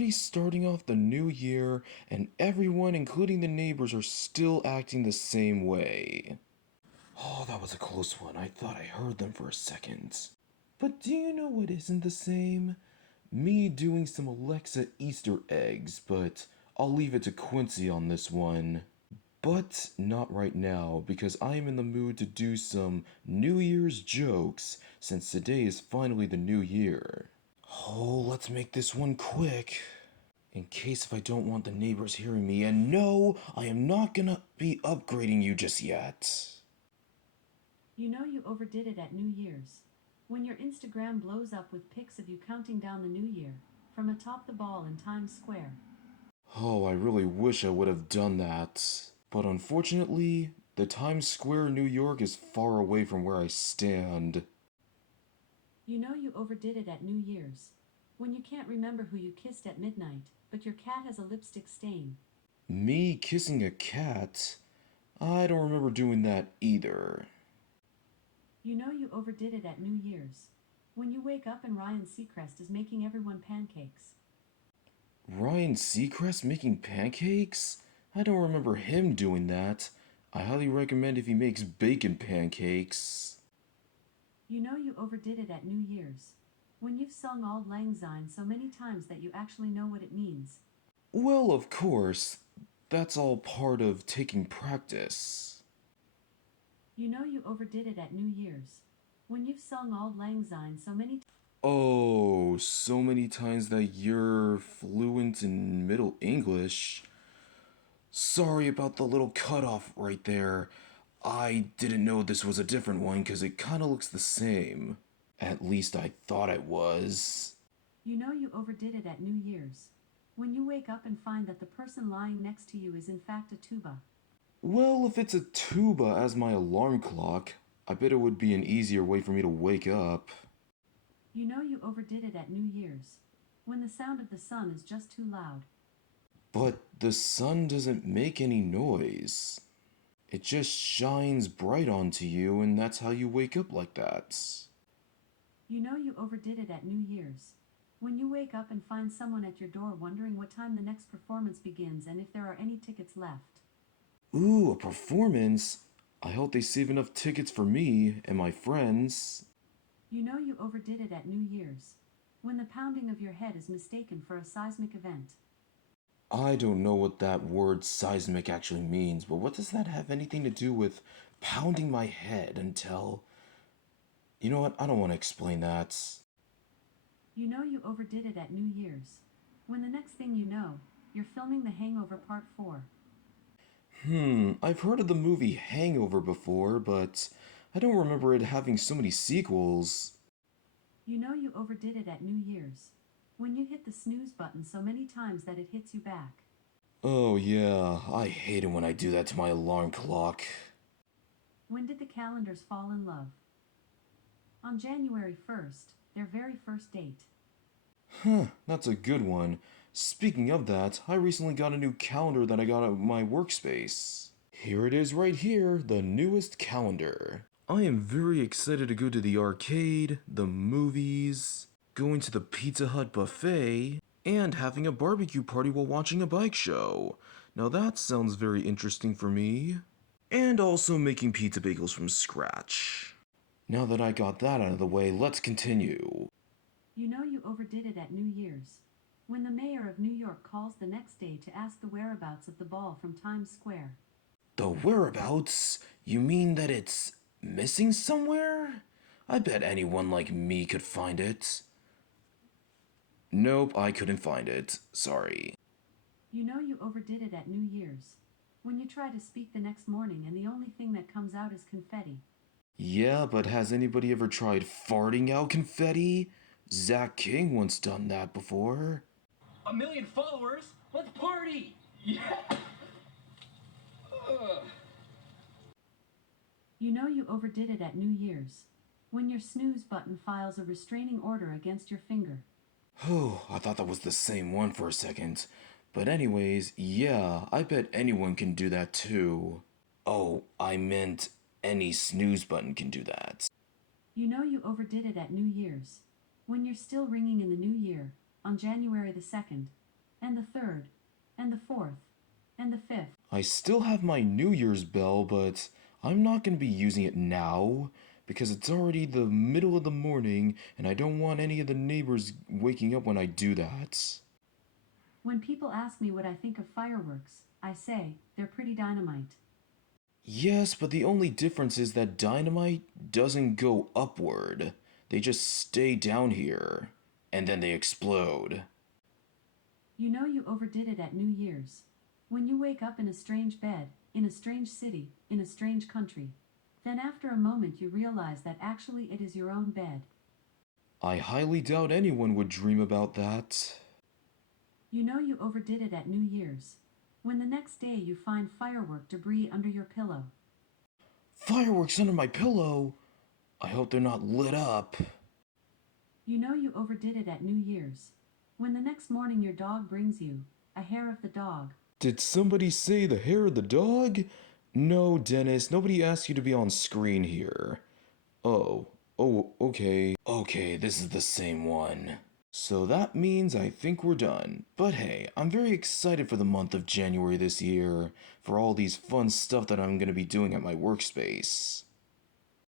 already starting off the new year, and everyone, including the neighbors, are still acting the same way. Oh, that was a close one. I thought I heard them for a second. But do you know what isn't the same? Me doing some Alexa Easter eggs, but I'll leave it to Quincy on this one. But not right now, because I am in the mood to do some New Year's jokes, since today is finally the new year. Oh, let's make this one quick. In case if I don't want the neighbors hearing me, and no, I am not gonna be upgrading you just yet. You know you overdid it at New Year's. When your Instagram blows up with pics of you counting down the new year, from atop the ball in Times Square. Oh, I really wish I would have done that. But unfortunately, the Times Square, New York is far away from where I stand. You know you overdid it at New Year's. When you can't remember who you kissed at midnight, but your cat has a lipstick stain. Me kissing a cat? I don't remember doing that either. You know you overdid it at New Year's. When you wake up and Ryan Seacrest is making everyone pancakes. Ryan Seacrest making pancakes? I don't remember him doing that. I highly recommend if he makes bacon pancakes. You know you overdid it at New Year's. When you've sung Auld Lang Syne so many times that you actually know what it means. Well, of course, that's all part of taking practice. You know you overdid it at New Year's. When you've sung Auld Lang Syne so many times. Oh, so many times that you're fluent in Middle English. Sorry about the little cutoff right there. I didn't know this was a different one because it kind of looks the same. At least I thought it was. You know you overdid it at New Year's. When you wake up and find that the person lying next to you is in fact a tuba. Well, if it's a tuba as my alarm clock, I bet it would be an easier way for me to wake up. You know you overdid it at New Year's. When the sound of the sun is just too loud. But the sun doesn't make any noise. It just shines bright onto you, and that's how you wake up like that. You know you overdid it at New Year's. When you wake up and find someone at your door wondering what time the next performance begins and if there are any tickets left. Ooh, a performance? I hope they save enough tickets for me and my friends. You know you overdid it at New Year's. When the pounding of your head is mistaken for a seismic event. I don't know what that word seismic actually means, but what does that have anything to do with pounding my head until... You know what? I don't want to explain that. You know you overdid it at New Year's. When the next thing you know, you're filming The Hangover Part 4. I've heard of the movie Hangover before, but I don't remember it having so many sequels. You know you overdid it at New Year's. When you hit the snooze button so many times that it hits you back. Oh yeah, I hate it when I do that to my alarm clock. When did the calendars fall in love? On January 1st, their very first date. That's a good one. Speaking of that, I recently got a new calendar that I got at my workspace. Here it is right here, the newest calendar. I am very excited to go to the arcade, the movies, going to the Pizza Hut buffet, and having a barbecue party while watching a bike show. Now that sounds very interesting for me. And also making pizza bagels from scratch. Now that I got that out of the way, let's continue. You know you overdid it at New Year's. When the mayor of New York calls the next day to ask the whereabouts of the ball from Times Square. The whereabouts? You mean that it's missing somewhere? I bet anyone like me could find it. Nope, I couldn't find it. Sorry. You know you overdid it at New Year's. When you try to speak the next morning and the only thing that comes out is confetti. Yeah, but has anybody ever tried farting out confetti? Zach King once done that before. 1 million followers? Let's party! Yeah! Ugh. You know you overdid it at New Year's. When your snooze button files a restraining order against your finger. Oh, I thought that was the same one for a second. But anyways, yeah, I bet anyone can do that too. Oh, I meant any snooze button can do that. You know you overdid it at New Year's. When you're still ringing in the new year, on January the 2nd, and the third, and the fourth, and the fifth. I still have my New Year's bell, but I'm not going to be using it now because it's already the middle of the morning and I don't want any of the neighbors waking up when I do that. When people ask me what I think of fireworks, I say, they're pretty dynamite. Yes, but the only difference is that dynamite doesn't go upward. They just stay down here and then they explode. You know you overdid it at New Year's. When you wake up in a strange bed, in a strange city, in a strange country. Then after a moment you realize that actually it is your own bed. I highly doubt anyone would dream about that. You know you overdid it at New Year's. When the next day you find firework debris under your pillow. Fireworks under my pillow? I hope they're not lit up. You know you overdid it at New Year's. When the next morning your dog brings you a hair of the dog. Did somebody say the hair of the dog? No, Dennis, nobody asked you to be on screen here. Oh, okay. Okay, this is the same one. So that means I think we're done. But hey, I'm very excited for the month of January this year, for all these fun stuff that I'm gonna be doing at my workspace.